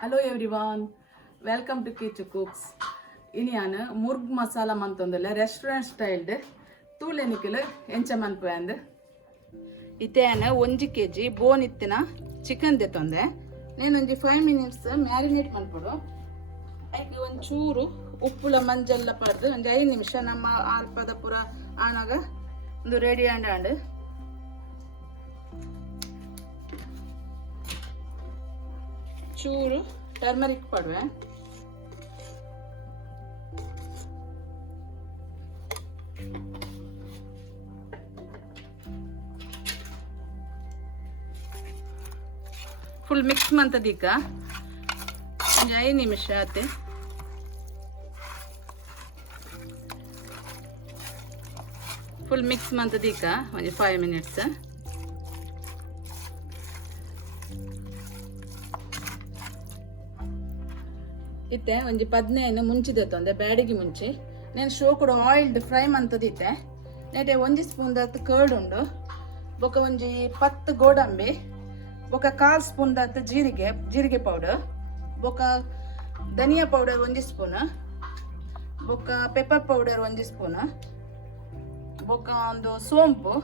Hello everyone, welcome to Kichu cooks. ಇನಿ ನಾನು ಮುರ್ಗ್ ಮಸಾಲ ಮಂತೊಂದುಲ್ಲ ರೆಸ್ಟೋರೆಂಟ್ ಸ್ಟೈಲ್ಡ್ ತೂಲೆನಿಕಲು ಎಂಚ ಮನ್ಪುವೆಂದು ಇತೇನ 1 kg ಬೋನ್ ಇತ್ತಿನ ಚಿಕನ್ ತೆತ್ತೊಂದೆ. ನೇನೊಂಜಿ 5 minutes ಮ್ಯಾರಿನೇಟ್ ಮನ್ಪೊಡು. ಅದಕ್ಕೆ ಒಂಚೂರು ಉಪ್ಪುಲ ಮಂಜೆಲ್ಲ ಪಡ್ದು ಒಂದು 5 ನಿಮಿಷ ನಮ್ಮ ಆಲ್ಪದ ಪೂರ ಆನಾಗ ಒಂದು ರೆಡಿ ಆಂಡ್ ಚೂರು ಟರ್ಮರಿಕ್ ಪಡುವೆ. ಫುಲ್ ಮಿಕ್ಸ್ ಮಂತದೀಕ ಒಂದು 5 ನಿಮಿಷ ಆತೆ. ಫುಲ್ ಮಿಕ್ಸ್ ಮಂತದೀಕ ಒಂದು 5 minutes. ಇತ್ತೆ ಒಂಜಿ 15 ಮುಂಚಿದೆ ತೊಂದೆ ಬ್ಯಾಡಿಗೆ ಮುಂಚೆ నేను ಶೋ ಕೂಡ ಆಯಿಲ್ಡ್ ಫ್ರೈ ಮಂತದಿತ್ತೆ. ನೆಟೆ 1 ಸ್ಪೂನ್ ದತ್ತು ಕರ್ಡ್ ಉಂಡು, ಬೊಕ ಒಂಜಿ 10 ಗೋಡಂಬಿ, ಬೊಕ 1/4 ಸ್ಪೂನ್ ದತ್ತು ಜೀರಿಗೆ ಪೌಡರ್, ಬೊಕ ಧನಿಯಾ ಪೌಡರ್ 1 ಸ್ಪೂನ್, ಬೊಕ ಪೆಪ್ಪರ್ ಪೌಡರ್ 1 ಸ್ಪೂನ್, ಬೊಕ ಒಂದು ಸೋಂಪು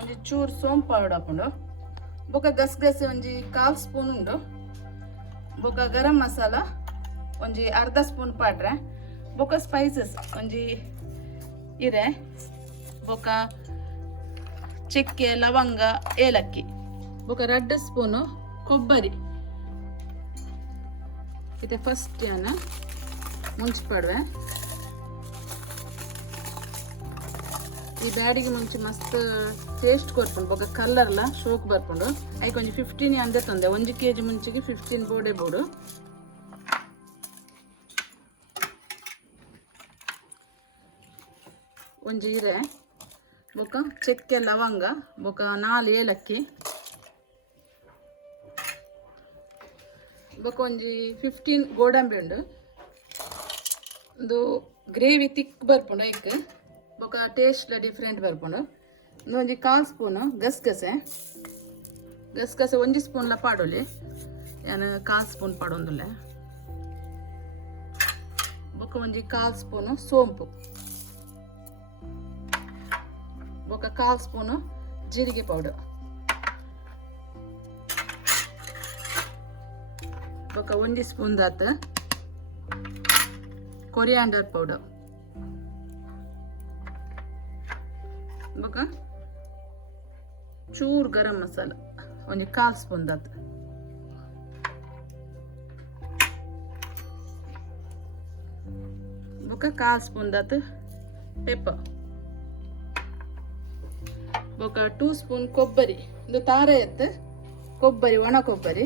ಒಂಜಿ ಚೂರು ಸೋಂಪು ಪೌಡರ್ ಹಾಕೊಂಡು, ಬೊಕ ಗಸಗಸೆ ಒಂಜಿ 1/4 ಸ್ಪೂನ್ ಉಂಡು, ಬೊಕ ಗರಂ ಮಸಾಲ ಒಂಜಿ 1/2 ಸ್ಪೂನ್ ಪಾಡ್ರೆ, ಬೊಕ ಸ್ಪೈಸಸ್ ಒಂಜಿ ಇರೆ, ಬೊಕ ಚಕ್ಕೆ ಲವಂಗ ಏಲಕ್ಕಿ, ಬೊಕ 2 ಸ್ಪೂನು ಕೊಬ್ಬರಿ. ಇದು ಫಸ್ಟ್ ಏನು ಮುಂಚೆ ಪಡ್ವೆ. ಈ ಬ್ಯಾಡಿಗೆ ಮುಂಚೆ ಮಸ್ತ್ ಟೇಸ್ಟ್ ಕೊಟ್ಕೊಂಡು ಬೊಕ ಕಲರ್ಲ ಶೋಕ್ ಬರ್ಕೊಂಡು ಅದಕ್ಕೆ ಒಂಜಿ 15 ಅಂದೆ ತಂದೆ. 1 kg ಮುಂಚೆಗೆ 15 ಬೋಡೆ ಬೋಡು. ಒಂಜಿ ಇರೆ, ಬೊಕ ಚಕ್ಕೆ ಲವಂಗ, ಬೊಕ 4 ಏಲಕ್ಕಿ, ಬೊಕ ಒಂಜಿ 15 ಗೋಡಂಬಿ ಉಂಡು. ಒಂದು ಗ್ರೇವಿ ತಿಕ್ ಬರ್ಪುಂಡು ಐಕ್, ಬೊಕ ಟೇಸ್ಟ್ ಡಿಫ್ರೆಂಟ್ ಬರ್ಪುಂಡು. ಒಂಜಿ 1/4 ಸ್ಪೂನು ಗಸಗಸೆ 1 ಸ್ಪೂನ್ಲ ಪಾಡೋಲಿ, ನಾನು 1/4 ಸ್ಪೂನ್ ಪಾಡೊಂದುಲ್ಲೆ. ಬೊಕ ಒಂಜಿ 1/4 ಸ್ಪೂನು ಸೋಂಪು, ಬೊಕ 1/4 ಸ್ಪೂನು ಜೀರಿಗೆ ಪೌಡರ್, ಬೊಕ 1 ಸ್ಪೂನ್ ದಾತ ಕೊರಿಯಾಂಡರ್ ಪೌಡರ್, ಬೊಕ ಚೂರು ಗರಂ ಮಸಾಲ ಒಂಜಿ 1/4 ಸ್ಪೂನ್ ದಾತ, ಬೊಕ 1/4 ಸ್ಪೂನ್ ದಾತ ಪೆಪ್ಪರ್, ಬೊಕ 2 ಸ್ಪೂನ್ ಕೊಬ್ಬರಿ, ಒಂದು ತಾರೆ ಎತ್ತು ಕೊಬ್ಬರಿ, ಒಣ ಕೊಬ್ಬರಿ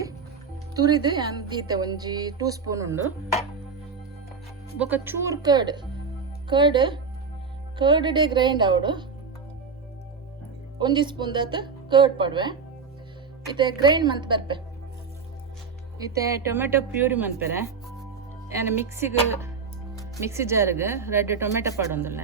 ತುರಿದು ದೀತೆ ಒಂಜಿ 2 ಸ್ಪೂನ್ ಉಂಡು. ಬೊಕ ಚೂರು ಕರ್ಡ್ ಡೇ ಗ್ರೈಂಡ್ ಆವಡು 1 ಸ್ಪೂನ್ ದಾತ ಕರ್ಡ್ ಪಡ್ವೆ. ಇತ್ತೆ ಗ್ರೈಂಡ್ ಮಂತ್ ಬರ್ಪೆ. ಇತ್ತೆ ಟೊಮೆಟೊ ಪ್ಯೂರಿ ಮಂತ್ಪೆರೆ. ಏನು ಮಿಕ್ಸಿ ಜಾರಿಗೆ 2 ಟೊಮೆಟೊ ಪಡೊಂದುಲ್ಲ.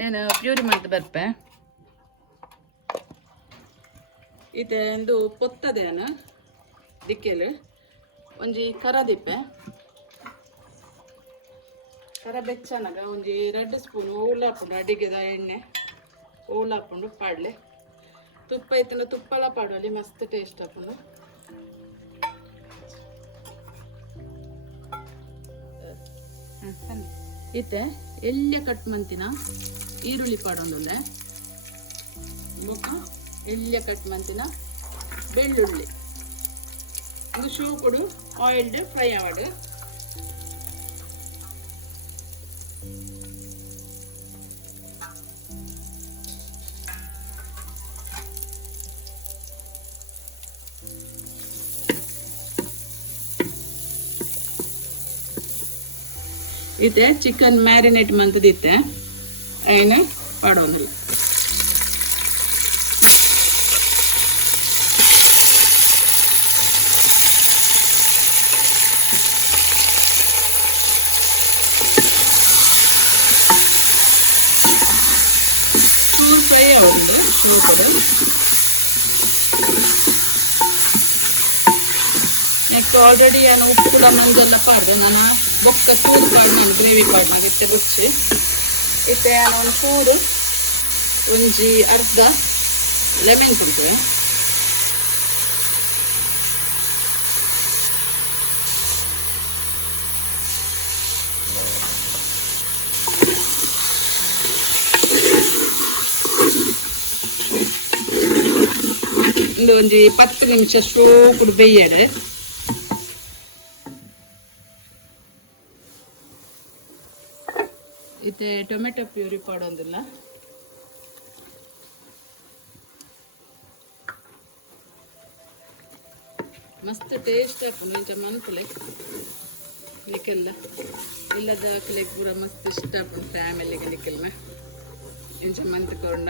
నేను ಪ್ಯೂರಿ ಮಂತ್ ಬರ್ಪೆ. ಇದು ಒಂದು ಪೊತ್ತದೇನು ದಿಕ್ಕೆಲು ಒಂಜಿ ಕರ ದಿಪ್ಪೆ. ಕರ ಬೆಚ್ಚನಾಗ ಒಂಜಿ 2 ಸ್ಪೂನ್ ಓಲ್ ಹಾಕೊಂಡು ಅಡಿಗೆದ ಎಣ್ಣೆ ಓಲ್ ಹಾಕೊಂಡು ಪಾಡ್ಲೆ. ತುಪ್ಪ ಇತ್ತಿನ ತುಪ್ಪಲ ಪಾಡೋಲಿ ಮಸ್ತ್ ಟೇಸ್ಟ್ ಹಾಕೊಂಡು. ಇತ್ತೆ ಎಳ್ಳೆ ಕಟ್ ಮಂತಿನ ಈರುಳ್ಳಿ ಪಾಡೊಂದುಲ್ಲೆ, ಬೊಕ ಎಳ್ಳೆ ಕಟ್ ಮಂತಿನ ಬೆಳ್ಳುಳ್ಳಿ, ಒಂದು ಶೂ ಕೊಡು ಆಯಿಲ್ಡ್ ಫ್ರೈ ಆವಡು. ಇದೆ ಚಿಕನ್ ಮ್ಯಾರಿನೇಟ್ ಮಂತದಿತ್ತೆ అయినా పడవదులు. ಶೋಕುಡು ನೆಕ್ಸ್ಟ್ ಆಲ್ರೆಡಿ ನಾನು ಉಪ್ಪು ಕೂಡ ಮಂಜೆಲ್ಲ ಪಾಡ್ದು ನಾನು ಬೊಕ್ಕ ಚೂರು ಪಾಡು ನಾನು ಗ್ರೇವಿ ಪಾಡು ನಾಗಿತ್ತೆ ಬುಚ್ಚಿ ಇತ್ತೆ ನಾನು ಒಂದು ಚೂರು ಒಂಜಿ ಅರ್ಧ ಲೆಮನ್ ತುಂಬ್ತೇವೆ ಇದು ಒಂದು 10 ನಿಮಿಷ ಶೋಕುಡು ಬೇಯಡೆ ಇತ್ತೆ ಟೊಮೆಟೊ ಪ್ಯೂರಿ ಪಾಡೋದಿಲ್ಲ ಮಸ್ತ್ ಟೇಸ್ಟ್ ಹಾಕೊಂಡು ಇಂಚ ಮನ್ಪುಲೆ ನಿಕ್ಕೆಲ್ಲ ಇಲ್ಲದ ಹಾಕಲಿಕ್ಕೆ ಕೂಡ ಮಸ್ತ್ ಇಷ್ಟ ಹಾಕೊಂಡು ಫ್ಯಾಮಿಲಿಗೆ ನಿಕ್ಕೆಲ್ಲ ಇಂಚ ಮಂತ್ಕೊಂಡ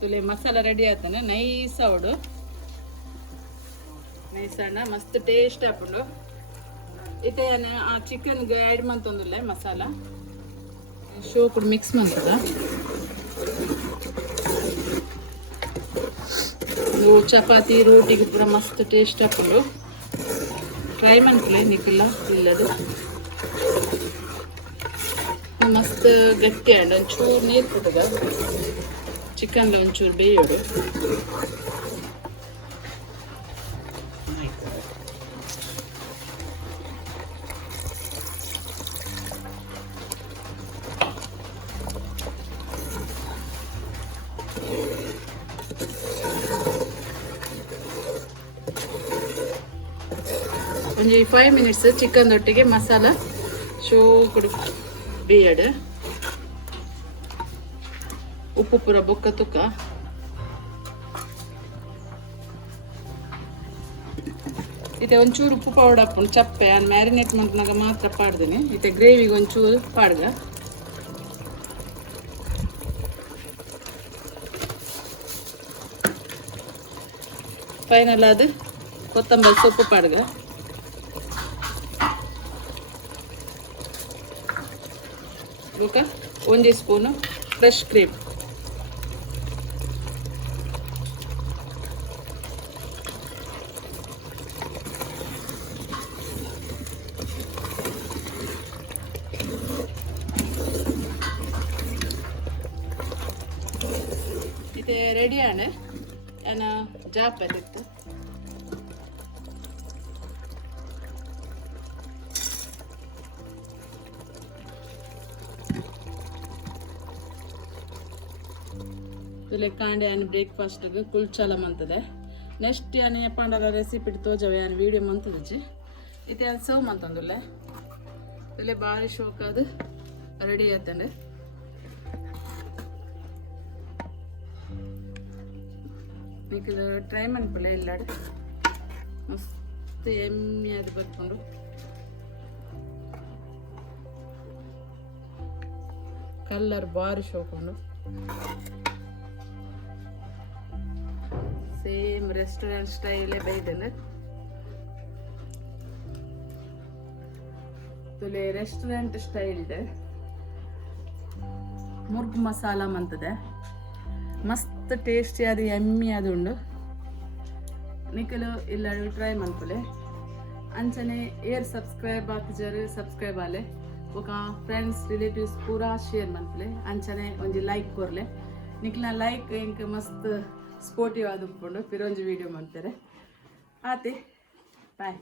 ತುಲೆ ಮಸಾಲ ರೆಡಿ ಆತಾನೆ ನೈಸ್ ಅವಡು ನೈಸ್ ಅಣ್ಣ ಮಸ್ತ್ ಟೇಸ್ಟ್ ಹಾಕೊಂಡು ಇತ್ತೆ ಆ ಚಿಕನ್ಗೆ ಆ್ಯಡ್ ಮಾಡ್ತೊಂದಿಲ್ಲ ಮಸಾಲ ಶೋ ಕೂಡ ಮಿಕ್ಸ್ ಮಾಡ್ತದ ಚಪಾತಿ ರೋಟಿಗೆ ಪೂರ ಮಸ್ತ್ ಟೇಸ್ಟ್ ಹಾಕೊಂಡು ಟ್ರೈ ಮಾಡ್ಕೊಳ್ಳಿ ನಿಕ್ಕಿಲ್ಲ ಇಲ್ಲದು ಮಸ್ತ್ ಗಟ್ಟಿ ಆಂಡ್ ಒಂಚೂರು ನೀರು ಕೊಟ್ಟದ ಚಿಕನ್ ಒಂಚೂರು ಬೇಯೋಡು ಒಂದು 5 ಮಿನಿಟ್ಸ್ ಚಿಕನ್ ಒಟ್ಟಿಗೆ ಮಸಾಲ ಶೋಕುಡು ಬೇಯಡ ಉಪ್ಪು ಪೂರ ಬೊಕ್ಕ ತುಕ್ಕ ಇತ್ತೆ ಒಂಚೂರು ಉಪ್ಪು ಪೌಡರ್ ಹಾಕೊಂಡು ಚಪ್ಪೆ ನಾನು ಮ್ಯಾರಿನೇಟ್ ಮಾಡಿದಾಗ ಮಾತ್ರ ಪಾಡ್ದೇನೆ ಇತ್ತೆ ಗ್ರೇವಿಗೆ ಒಂಚೂರು ಪಾಡ್ಗ ಫೈನಲ್ ಅದು ಕೊತ್ತಂಬರಿ ಸೊಪ್ಪು ಪಾಡ್ಗ ಬೊಕ 1 ಸ್ಪೂನು ಫ್ರೆಶ್ ಕ್ರೀಮ್ ಇದು ರೆಡಿയാണ് ನಾನು ಜಾಪಲ್ಲಿತ್ತು ಕಾಂಡೆ ಆ್ಯಂಡ್ ಬ್ರೇಕ್ಫಾಸ್ಟ್ಗೆ ಕುಲ್ಚಾಲ ಮಂತದೆ ನೆಕ್ಸ್ಟ್ ಯಾನೆ ಪಂಡರ ರೆಸಿಪಿ ತೋಜವೆ ಯಾನು ವೀಡಿಯೋ ಮಂತದಜ್ಜಿ ಇದು ಯಾನು ಸರ್ವ್ ಮಂತಂದುಲ್ಲೆ ಇಲ್ಲೇ ಭಾರಿ ಶೋಕ ಅದು ರೆಡಿ ಆಯ್ತಂಡೆ మీకు ಟ್ರೈ ಮಾಡ್ಕೊಳ್ಳಿ ಇಲ್ಲಾಡ ಮಸ್ತ್ ಎಮ್ಮೆ ಅದು ಬರ್ಕೊಂಡು ಕಲರ್ ಭಾರಿ ಶೋಕೊಂಡು ಸೇಮ್ ರೆಸ್ಟೋರೆಂಟ್ ಸ್ಟೈಲೇ ಬೈದಲ್ಲ ತುಲೆ ರೆಸ್ಟೋರೆಂಟ್ ಸ್ಟೈಲ್ ಇದೆ ಮುರ್ಗ್ ಮಸಾಲ ಮಂತದೆ ಮಸ್ತ್ ಟೇಸ್ಟಿ ಅದು ಎಮ್ಮಿ ಅದು ಉಂಡು ನಿಖಲು ಇಲ್ಲ ಟ್ರೈ ಮಾಡ್ಕೊಳ್ಳಿ ಅಂಚನೆ ಏರ್ ಸಬ್ಸ್ಕ್ರೈಬ್ ಆಗ್ತಿದ್ದಾರೆ ಸಬ್ಸ್ಕ್ರೈಬ್ ಆಲೆ ఒక ಫ್ರೆಂಡ್ಸ್ ರಿಲೇಟಿವ್ಸ್ ಪೂರಾ ಶೇರ್ ಮಾಡ್ಕೊಳ್ಳಿ ಅಂಚನೆ ಒಂಜಿ ಲೈಕ್ ಕೊರ್ಲೆ ನಿಖಲ್ನ ಲೈಕ್ ಇಂಕ ಮಸ್ತ್ ಸ್ಪೋರ್ಟಿವ್ ಆದುಕೊಂಡು ಪಿರೊಂಜಿ ವಿಡಿಯೋ ಮಾಡ್ತಾರೆ ಆತಿ ಬಾಯ್